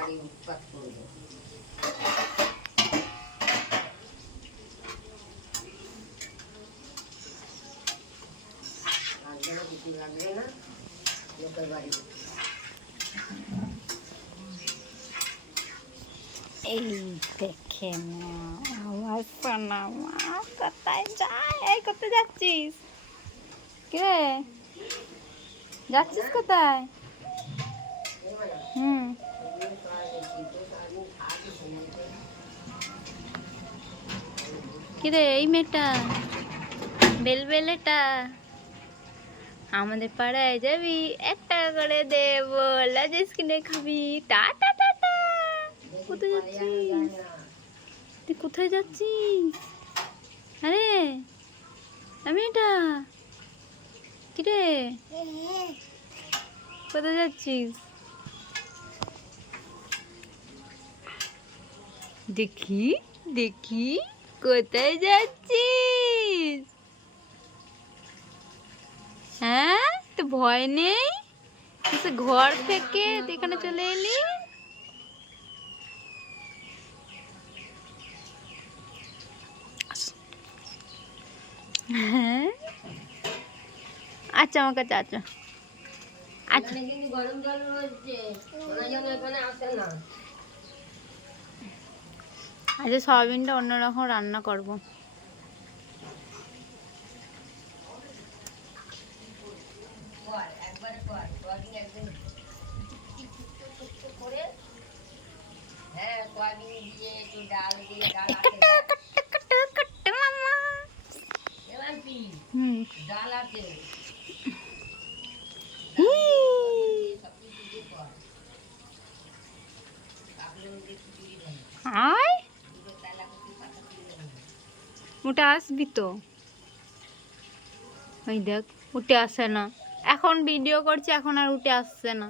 বাড়ি উৎপাত করবে। লাগবে না, কিছু লাগবে না, লোকের বাড়ি। এই দেখে না আমার সোনা মা কোথায় যায়। এই কোথায় যাচ্ছিস? কে যাচ্ছিস কোথায়? হুম, কিরে এই মেয়েটা বেলবেলেটা আমাদের পাড়ায় যাবি? 1 টাকা করে দেবো, লাজিস কিনে খাবি। Tata tata. কোথায় যাচ্ছিস তুই? কোথায় যাচ্ছিস? আরে আমি এটা কিরে কোথায় যাচ্ছিস? দেখি দেখি কোথায় যাচ্ছিস? হ্যাঁ, তো ভয় নেই? ঘর থেকে এখানে চলে এলি? হ্যাঁ, আচ্ছা আমার কাছে আচ্ছা আচ্ছা। গরম জল রয়েছে, এখানে আসে না। আচ্ছা, সয়াবিনটা অন্যরকম রান্না করবো। হ্যাঁ, সয়াবিন দিয়ে একটু ডাল দিয়ে, ডাল ডাল আছে। আয় ওটা আসবি তো। ওই দেখ উঠে আসে না, এখন ভিডিও করছি, এখন আর উঠে আসছে না।